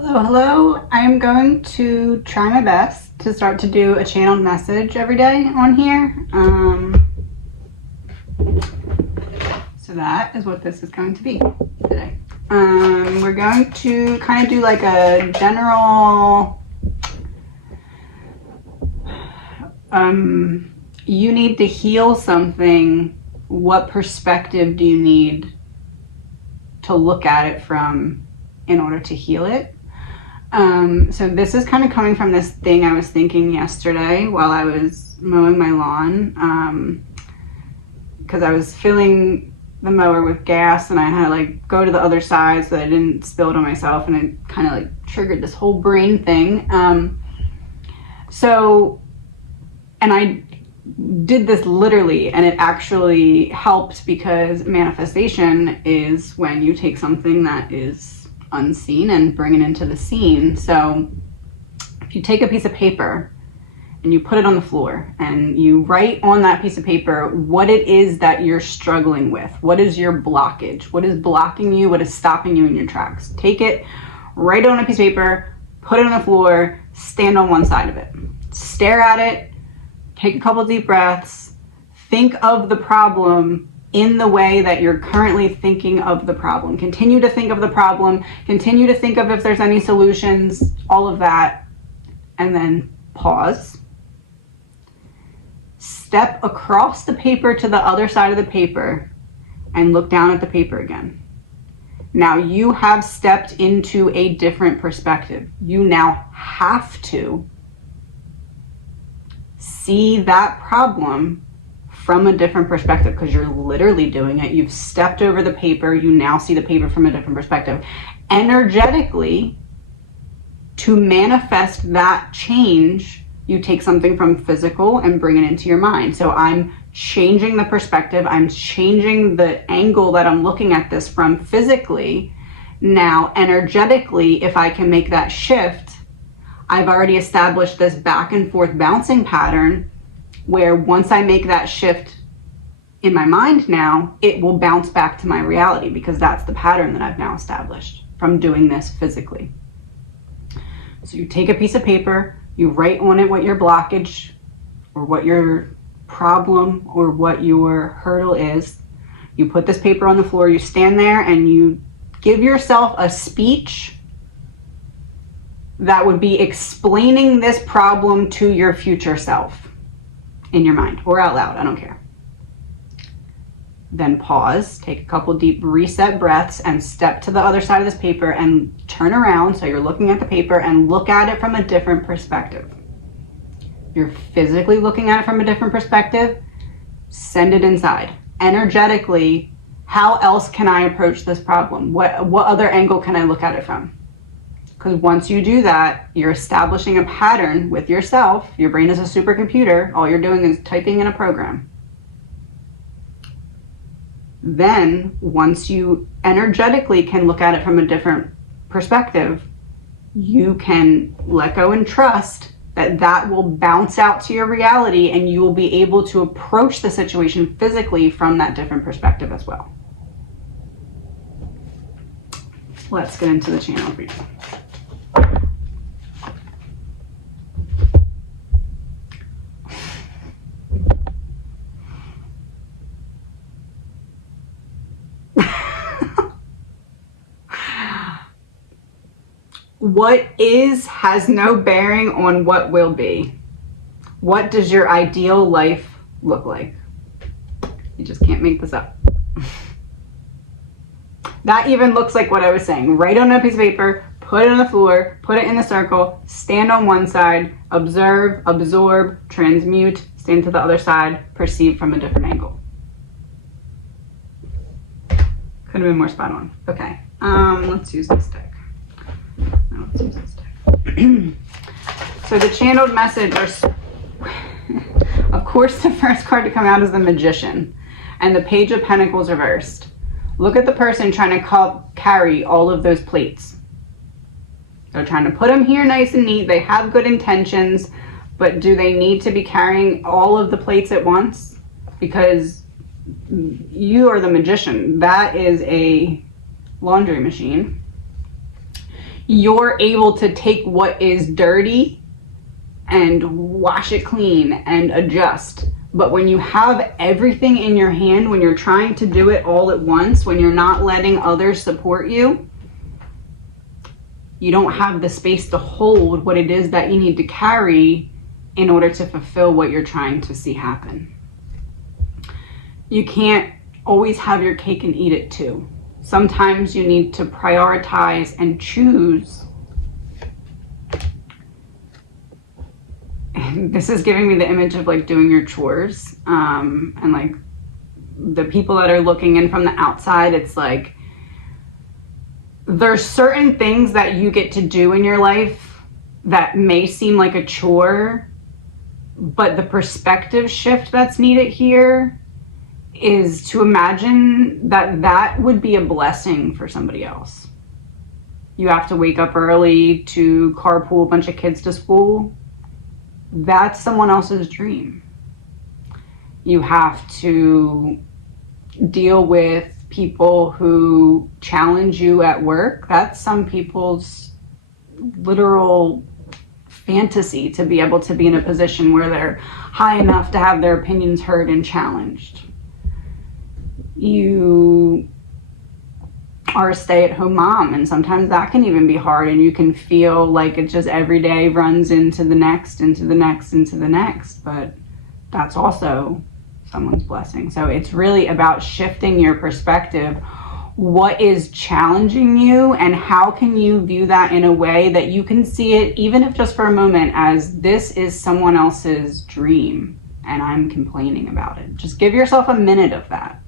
Hello, hello. I'm going to try my best to start to do a channeled message every day on here. So that is what this is going to be today. We're going to kind of do like a general, you need to heal something. What perspective do you need to look at it from in order to heal it? So this is kind of coming from this thing I was thinking yesterday while I was mowing my lawn, because I was filling the mower with gas and I had to like go to the other side so that I didn't spill it on myself, and it kind of like triggered this whole brain thing. And I did this literally, and it actually helped, because manifestation is when you take something that is unseen and bring it into the scene. So if you take a piece of paper and you put it on the floor and you write on that piece of paper what it is that you're struggling with, what is your blockage, what is blocking you, what is stopping you in your tracks, take it, write it on a piece of paper, put it on the floor, stand on one side of it, stare at it, take a couple deep breaths, think of the problem in the way that you're currently thinking of the problem. Continue to think of the problem, continue to think of if there's any solutions, all of that, and then pause. Step across the paper to the other side of the paper and look down at the paper again. Now you have stepped into a different perspective. You now have to see that problem from a different perspective, because you're literally doing it. You've stepped over the paper. You now see the paper from a different perspective. Energetically, to manifest that change, you take something from physical and bring it into your mind. So I'm changing the perspective. I'm changing the angle that I'm looking at this from physically. Now, energetically, if I can make that shift, I've already established this back and forth bouncing pattern where once I make that shift in my mind now, it will bounce back to my reality, because that's the pattern that I've now established from doing this physically. So you take a piece of paper, you write on it what your blockage or what your problem or what your hurdle is. You put this paper on the floor, you stand there and you give yourself a speech that would be explaining this problem to your future self. In your mind or out loud, I don't care. Then pause, take a couple deep reset breaths, and step to the other side of this paper and turn around so you're looking at the paper and look at it from a different perspective. You're physically looking at it from a different perspective, send it inside. Energetically, how else can I approach this problem? What other angle can I look at it from? Because once you do that, you're establishing a pattern with yourself. Your brain is a supercomputer. All you're doing is typing in a program. Then, once you energetically can look at it from a different perspective, you can let go and trust that that will bounce out to your reality, and you will be able to approach the situation physically from that different perspective as well. Let's get into the channel reading. What is has no bearing on what will be. What does your ideal life look like? You just can't make this up. That even looks like what I was saying. Write on a piece of paper, put it on the floor, put it in a circle, stand on one side, observe, absorb, transmute, stand to the other side, perceive from a different angle. Could have been more spot on. Okay, let's use this deck. No, let's use this deck. So the channeled message, of course, the first card to come out is the Magician and the Page of Pentacles reversed. Look at the person trying to carry all of those plates. They're trying to put them here nice and neat. They have good intentions, but do they need to be carrying all of the plates at once? Because you are the magician. That is a laundry machine. you're able to take what is dirty and wash it clean and adjust. But when you have everything in your hand, when you're trying to do it all at once, when you're not letting others support you, you don't have the space to hold what it is that you need to carry in order to fulfill what you're trying to see happen. You can't always have your cake and eat it too. Sometimes you need to prioritize and choose. And this is giving me the image of like doing your chores, and like the people that are looking in from the outside, it's like there's certain things that you get to do in your life that may seem like a chore, but the perspective shift that's needed here is to imagine that that would be a blessing for somebody else. You have to wake up early to carpool a bunch of kids to school. That's someone else's dream. You have to deal with people who challenge you at work. That's some people's literal fantasy, to be able to be in a position where they're high enough to have their opinions heard and challenged. You are a stay-at-home mom, and sometimes that can even be hard, and you can feel like it just every day runs into the next, into the next, into the next, but that's also someone's blessing. So it's really about shifting your perspective. What is challenging you, and how can you view that in a way that you can see it, even if just for a moment, as this is someone else's dream and I'm complaining about it. Just give yourself a minute of that.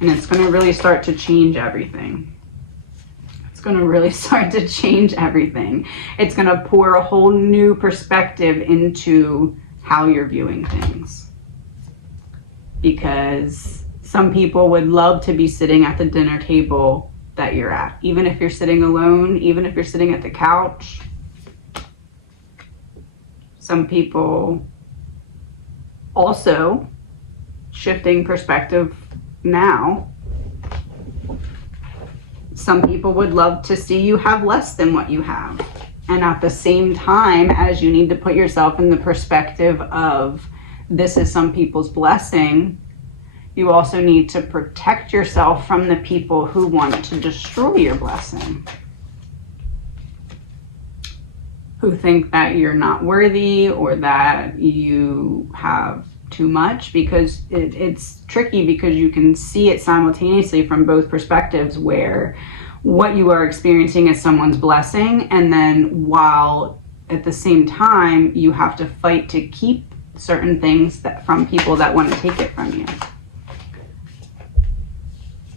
And it's going to really start to change everything. It's going to really start to change everything. It's going to pour a whole new perspective into how you're viewing things. Because some people would love to be sitting at the dinner table that you're at. Even if you're sitting alone, even if you're sitting at the couch. Some people also, shifting perspective now, some people would love to see you have less than what you have. And at the same time, as you need to put yourself in the perspective of this is some people's blessing, you also need to protect yourself from the people who want to destroy your blessing, who think that you're not worthy or that you have too much, because it's tricky, because you can see it simultaneously from both perspectives, where what you are experiencing is someone's blessing, and then while at the same time you have to fight to keep certain things that from people that want to take it from you.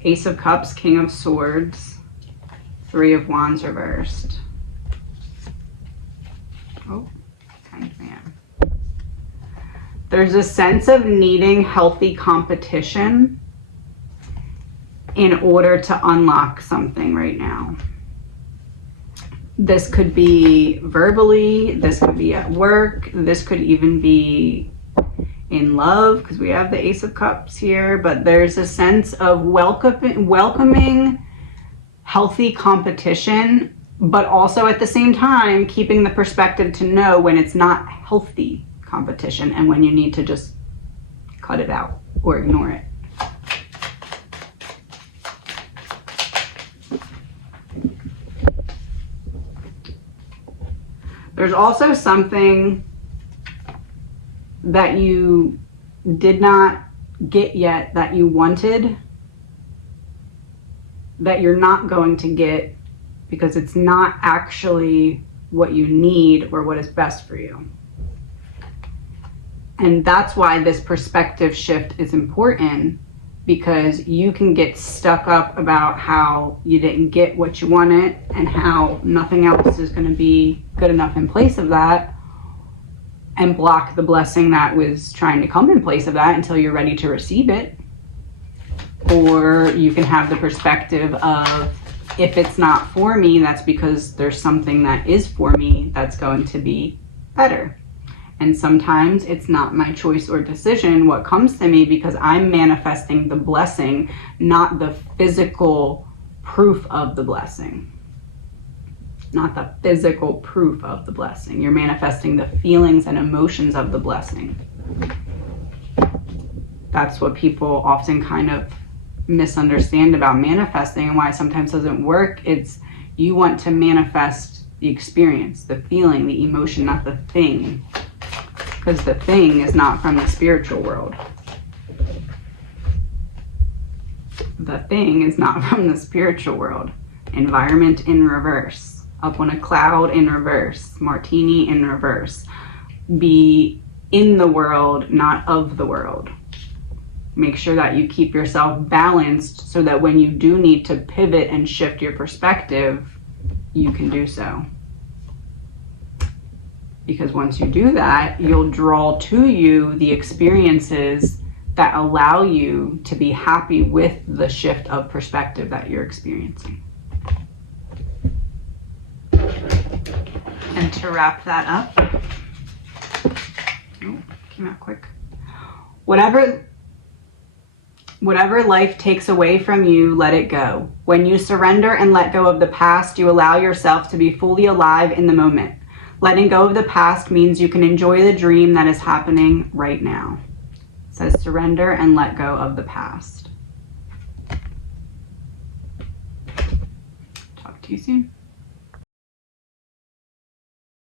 Ace of Cups, King of Swords, Three of Wands reversed. Oh, Hanged Man. There's a sense of needing healthy competition in order to unlock something right now. This could be verbally, this could be at work, this could even be in love, because we have the Ace of Cups here, but there's a sense of welcoming healthy competition, but also at the same time keeping the perspective to know when it's not healthy competition and when you need to just cut it out or ignore it. There's also something that you did not get yet that you wanted, that you're not going to get because it's not actually what you need or what is best for you. And that's why this perspective shift is important, because you can get stuck up about how you didn't get what you wanted and how nothing else is going to be good enough in place of that, and block the blessing that was trying to come in place of that until you're ready to receive it. Or you can have the perspective of, if it's not for me, that's because there's something that is for me that's going to be better. And sometimes it's not my choice or decision what comes to me, because I'm manifesting the blessing, not the physical proof of the blessing. not the physical proof of the blessing. You're manifesting the feelings and emotions of the blessing. That's what people often kind of misunderstand about manifesting and why it sometimes doesn't work. It's you want to manifest the experience, the feeling, the emotion, not the thing. Because the thing is not from the spiritual world. The thing is not from the spiritual world. Environment in reverse. Up on a cloud in reverse. Martini in reverse. Be in the world, not of the world. Make sure that you keep yourself balanced so that when you do need to pivot and shift your perspective, you can do so. Because once you do that, you'll draw to you the experiences that allow you to be happy with the shift of perspective that you're experiencing. And to wrap that up, came out quick. Whatever life takes away from you, let it go. When you surrender and let go of the past, you allow yourself to be fully alive in the moment. Letting go of the past means you can enjoy the dream that is happening right now. It says surrender and let go of the past. Talk to you soon.